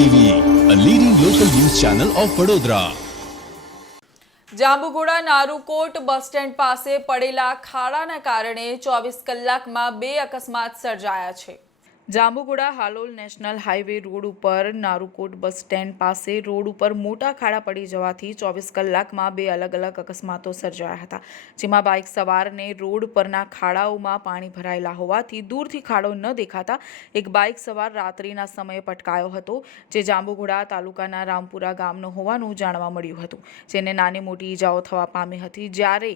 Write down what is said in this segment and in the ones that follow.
TV a leading local news channel of Vadodara Jambughoda Narukot bus stand પાસે પડેલા ખાડાના કારણે ચોવીસ કલાકમાં બે અકસ્માત સર્જાયા છે. Jambughoda Halol national highway road ઉપર નારુકોટ બસ સ્ટેન્ડ પાસે રોડ ઉપર મોટા ખાડા પડી જવાથી ચોવીસ કલાકમાં બે અલગ અલગ અકસ્માતો સર્જાયા હતા, જેમાં બાઇક સવારને રોડ પરના ખાડાઓમાં પાણી ભરાયેલા હોવાથી દૂરથી ખાડો ન દેખાતા એક બાઇક સવાર રાત્રિના સમયે પટકાયો હતો, જે જાંબુઘોડા તાલુકાના રામપુરા ગામનો હોવાનું જાણવા મળ્યું હતું, જેને નાની મોટી ઈજાઓ થવા પામી હતી. જ્યારે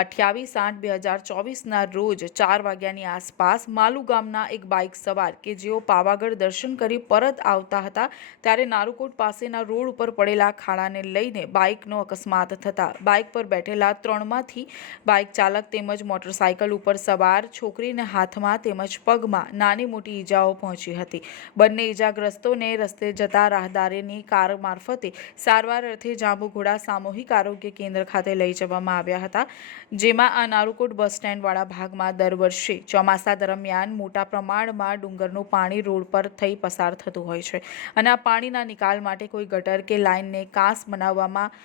અઠ્યાવીસ આઠ બે હજાર ચોવીસના રોજ ચાર વાગ્યાની આસપાસ માલુ ગામના એક બાઇક સવાર કે જેઓ પાવાગઢ દર્શન કરી પરત આવતા હતા, ત્યારે નારુકોટ પાસેના રોડ ઉપર પડેલા ખાડાને લઈને બાઇકનો અકસ્માત થતાં બાઇક પર બેઠેલા ત્રણમાંથી બાઇક ચાલક તેમજ મોટરસાયકલ ઉપર સવાર, છોકરીને હાથમાં તેમજ પગમાં નાની મોટી ઈજાઓ પહોંચી હતી. બંને ઈજાગ્રસ્તોને રસ્તે જતા રાહદારીની કાર મારફતે સારવાર અર્થે જાંબુઘોડા સામૂહિક આરોગ્ય કેન્દ્ર ખાતે લઈ જવામાં આવ્યા હતા, જેમાં આ નારુકોટ બસ સ્ટેન્ડવાળા ભાગમાં દર વર્ષે ચોમાસા દરમિયાન મોટા પ્રમાણમાં ડુંગરનું પાણી રોડ પર થઈ પસાર થતું હોય છે. અને આ પાણીના નિકાલ માટે કોઈ ગટર કે લાઇનને કાંસ બનાવવામાં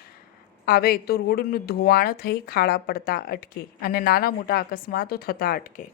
આવે તો રોડનું ધોવાણ થઈ ખાડા પડતા અટકે અને નાના મોટા અકસ્માતો થતા અટકે.